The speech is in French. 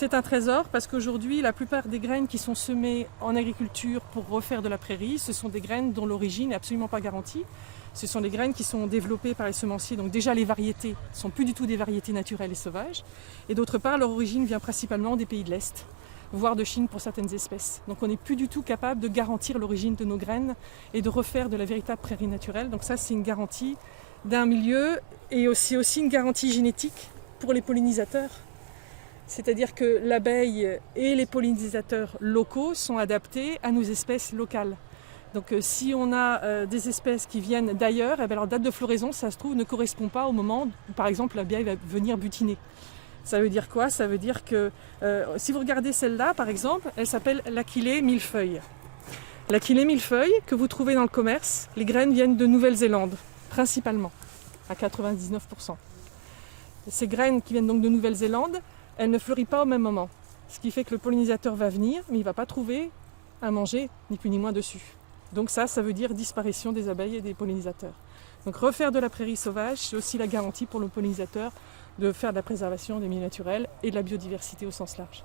C'est un trésor parce qu'aujourd'hui, la plupart des graines qui sont semées en agriculture pour refaire de la prairie, ce sont des graines dont l'origine n'est absolument pas garantie. Ce sont des graines qui sont développées par les semenciers, donc déjà les variétés ne sont plus du tout des variétés naturelles et sauvages. Et d'autre part, leur origine vient principalement des pays de l'Est, voire de Chine pour certaines espèces. Donc on n'est plus du tout capable de garantir l'origine de nos graines et de refaire de la véritable prairie naturelle. Donc ça, c'est une garantie d'un milieu et aussi une garantie génétique pour les pollinisateurs. C'est-à-dire que l'abeille et les pollinisateurs locaux sont adaptés à nos espèces locales. Donc si on a des espèces qui viennent d'ailleurs, eh bien, leur date de floraison, ça se trouve, ne correspond pas au moment où, par exemple, l'abeille va venir butiner. Ça veut dire quoi? Ça veut dire que si vous regardez celle-là, par exemple, elle s'appelle l'Achillée millefeuille. L'Achillée millefeuille, que vous trouvez dans le commerce, les graines viennent de Nouvelle-Zélande, principalement, à 99%. Ces graines qui viennent donc de Nouvelle-Zélande, elles ne fleurissent pas au même moment. Ce qui fait que le pollinisateur va venir, mais il ne va pas trouver à manger, ni plus ni moins dessus. Donc ça veut dire disparition des abeilles et des pollinisateurs. Donc refaire de la prairie sauvage, c'est aussi la garantie pour le pollinisateur de faire de la préservation des milieux naturels et de la biodiversité au sens large.